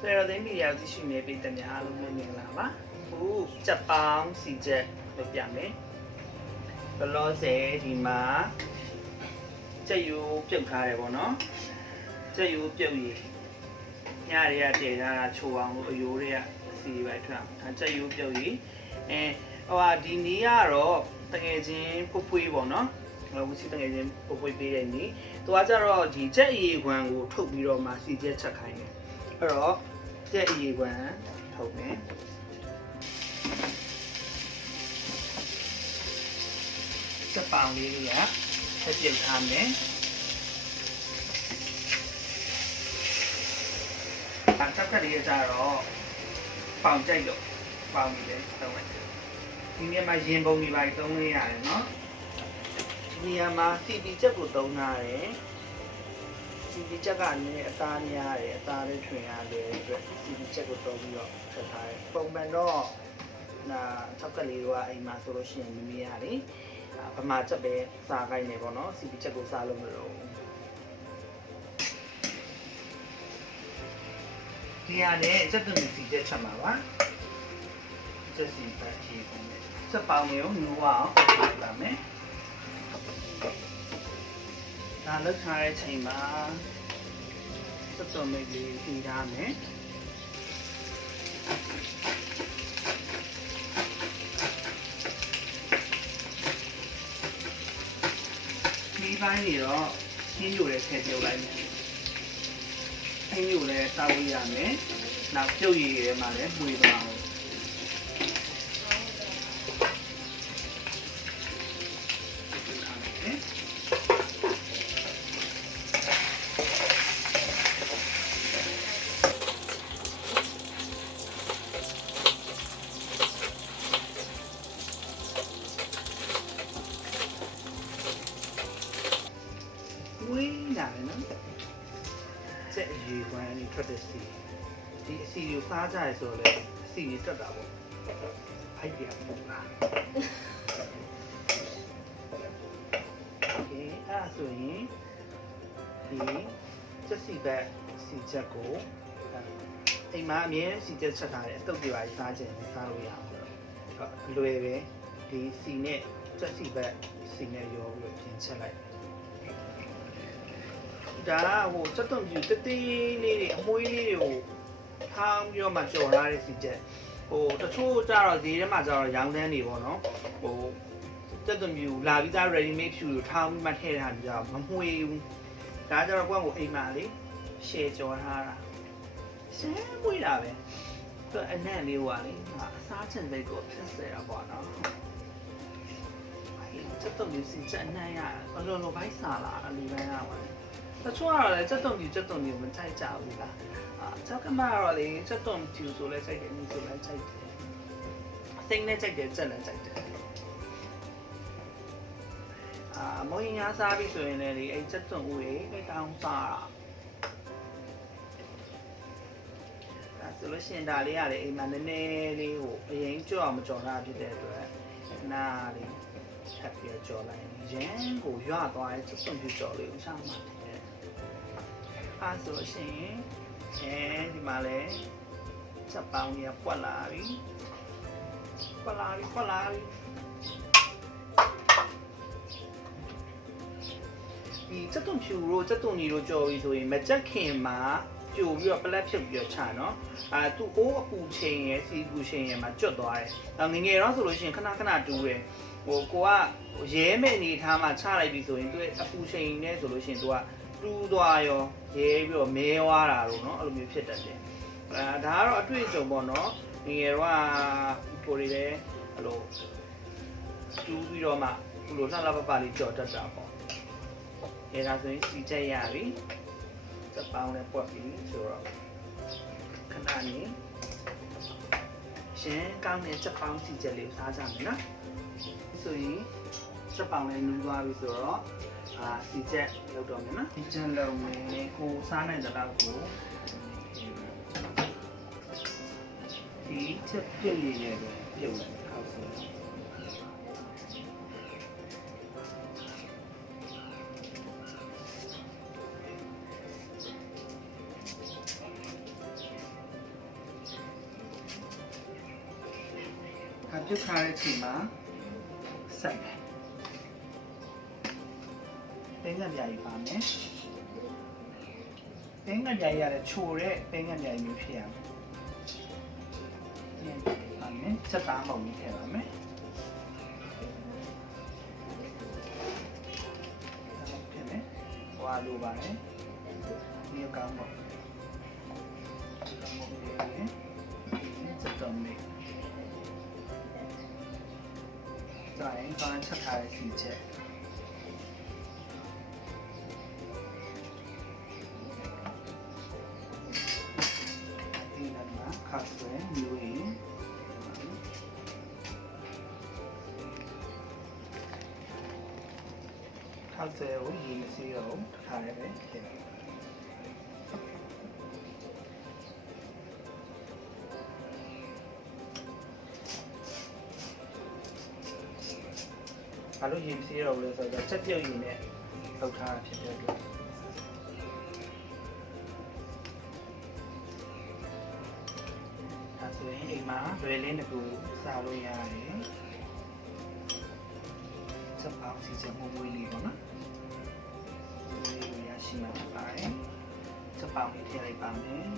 ဆိုတော့သိပြီရောက်ကြည့်ရှုနေပြီတမအားလုံးမင်္ဂလာပါခုချက်ပေါင်းစီချက်လုပ်ပြမယ်ဘလောဆယ်ဒီမှာချက်ယူပြုတ်ထားတယ်ပေါ့နော်ချက်ယူပြုတ်ရည်ညတွေကတည်ထားတာချိုအောင်လို့အယိုးတွေကစီပဲထွက်အောင်ချက်ယူပြုတ်ရည်ဟိုဟာဒီနီးကတော့တကယ်ချင်းဖွေးပေါ့နော်ဝစီတကယ်ချင်းဖွေးပေးတဲ့နီးသူကကြတော့ဒီချက်အရေးခွမ်းကိုထုတ်ပြီးတော့မှစီချက်ချက်ခိုင်းတယ်အဲ့တော့ချက်အရေးခွမ်းထုတ်မယ်ချက်ပေါင်လေးတွေကချက်ပြုတ်ထားမယ်ချက်ခက်လေးကြတော့ပေါင်ကြိုက်တော့ပေါင်လေးသုံးလိုက်ဒီနေ့မှာရင်ပုံတွေပါသုံးလို့ရတယ်နော်ဒီနေရာမှာ CP ချက်ကိုသုံးထားတယ် CP ချက်ကလည်းအသားများတယ်အသားလေးထွင်ရတယ်အတွက် CP ချက်ကိုသုံးပြီးတော့ထည့်ထားတယ်ပုံမှန်တော့ချက်ကလေးကအိမ်မှာဆိုလို့ရှိရင်မမေးရလေဗမာချက်ပဲစားခိုင်းနေပေါ့နော် CP ချက်ကိုစားလို့မလို့ဒီဟာနဲ့ချက်သွင်းစီချက်ချက်မှာပါချက်စီပတ်ချီပုံနဲ့ချက်ပေါင်းမျိုးနူအောင်လုပ်ပါမယ်ဒါလောက်ထားတဲ့ချိန်မှာချက်သွင်းမိတ်လေးပြင်ထားမယ်ဒီပိုင်းနေတော့ရှင်းယူတဲ့ထည့်ပြုတ်လိုက်မယ်ရှင်းယူလည်းတောက်ရရမယ်နောက်ပြုတ်ရည်ရဲမှာလည်းပွေသွားအောင်ဝေးလာတယ်နော်ချက်အရေးခွမ်းနေထွက်တဲ့စီဒီအစီကိုစားကြရဆိုတော့လေအစီကြီးတက်တာပေါ့ဖိုက်ပြပူလာโอเคအဲ့ဒါဆိုရင်ဒီချက်စီဘက်စီချက်ကိုအိမ်မှာအမြဲစီချက်ချက်ထားတယ်အတုပ်တွေပါစားခြင်းစားလို့ရအောင်လွယ်ပဲဒီစီနဲ့ချက်စီဘက်စီနဲ့ရောပြီးပြင်ချက်လိုက်ဒါဟိုစက်သွန်ပြူတတိလေးတွေအမွှေးလေးတွေကိုထောင်းပြီးတော့မှကြော်ထားတဲ့စီချက်ဟိုတချို့ကျတော့ဈေးထဲမှာကျတော့ရောင်းတန်းနေပေါ့နော်ဟိုစက်သွန်ပြူလာပြီးသား ready made ဖြူကိုထောင်းပြီးမှထည့်ထားပြီးတော့မမွှေးဘူးဒါကျတော့ကိုယ့်ကိုအိမ်မှာလေရှယ်ကြော်ထားတာရှယ်မွှေးတာပဲသူအနံ့လေးဟိုကလေအစားချင်တဲ့ကိုဖြတ်ဆဲတာပေါ့နော်စက်သွန်ပြူစီချက်အနံ့ရဘယ်လိုဘိုက်စားလာအလီပိုင်းရပါလဲတချို့ကတော့လည်းစက်သွန်ပြူမကြိုက်ကြဘူးလားချောက်ကမကတော့လေစက်သွန်ပြူဆိုလဲကြိုက်တယ်နီဆိုလဲကြိုက်တယ်စိမ့်နဲ့ကြိုက်တယ်ကြက်လည်းကြိုက်တယ်မုံညာစားပြီဆိုရင်လည်းဒီအဲ့စက်သွန်ဦးလေးအဲ့တောင်းစားတာဒါဆိုလို့ရှိရင်ဒါလေးကလေအိမ်မှာနည်းနည်းလေးဟိုအရင်ကြော့မကြော်တာဖြစ်တဲ့အတွက်နားလေးထပ်ပြီးကြော်လိုက်ရန်ကိုရွသွားတဲ့စက်သွန်ပြူကြော်လေးကိုရှာမှဆိုလို့ရှိရင်ဒီမှာလဲချက်ပေါင်းကြီးပွက်လာပြီဒီချက်သွန်ဖြူတို့ချက်သွန်ကြီးတို့ကြော်ပြီးဆိုရင်မကြက်ခင်မှာကြိုပြီးတော့ပလက်ဖြုတ်ပြီးတော့ချနော်သူ့အိုးအပူချိန်ရယ်စီပူချိန်ရယ်မှာကျွတ်သွားတယ်ငငယ်တော့ဆိုလို့ရှိရင်ခဏတူးတယ်ဟိုကိုကရဲမဲ့အနေထားမှာချလိုက်ပြီဆိုရင်သူ့အပူချိန်နဲ့ဆိုလို့ရှိရင်သူကတူးသွားရောရဲပြီးတော့မဲသွားတာတော့เนาะအဲ့လိုမျိုးဖြစ်တတ်တယ်ဒါကတော့အတွေ့အကြုံပေါ့เนาะငယ်တော့ကိုတွေလည်းအဲ့လိုတူးပြီးတော့မှဘလို့လှလှပပလေးကြော်တတ်တာပေါ့အဲဒါဆိုရင်စီချက်ရပြီစပောင်းနဲ့ပွက်ပြီဆိုတော့ခဏနေရှင်းကောင်းတဲ့စပောင်းစီချက်လေးစားကြမယ်နော်ဆိုရင်စပောင်းနဲ့နူးသွားပြီဆိုတော့စီချက်လောက်တော့မယ်နော်စီချက်လောက်မယ်ကိုစားနိုင်တဲ့လောက်ကိုဒီချက်ပြည့်လေးနဲ့ပြုတ်လိုက်အောင်ဆို ပြုတ်ထားတဲ့အချိန်မှာစိုက်တယ်တင်းငတ်ပြားကြီးပါမယ်တင်းငတ်ပြားကြီးရတယ်ချိုတဲ့တင်းငတ်ပြားကြီးမျိုးဖြစ်ရမယ်ပါမယ်ချက်သားမုံကြီးထည့်ပါမယ်ဖြစ်မယ်ဟွာလိုပါတယ်ဒီကောင်းပေါ့ချက်တော့မေးဒါရင်ပန်းချက်ထားတဲ့စီချက်ဒီမှာခါဆွဲမျိုးရင်ခါဆွဲကိုရေမစီးတော့ထားရပဲဖြစ်တယ်ဘာလို့ရေစီးတော့လဲဆိုတော့ချက်ပြုတ်ရည်နဲ့ထုတ်ထားတာဖြစ်တဲ့အတွက်ဒါဆိုရင်အိမ်မှာလွယ်လေးတစ်ခုစားလို့ရတယ်ချက်ပေါင်းစီချက်မွေးလေးပေါ့နော်ဒီလိုရရှိမှာဖြစ်ပါတယ်ချက်ပေါင်းလေးထည့်လိုက်ပါမယ်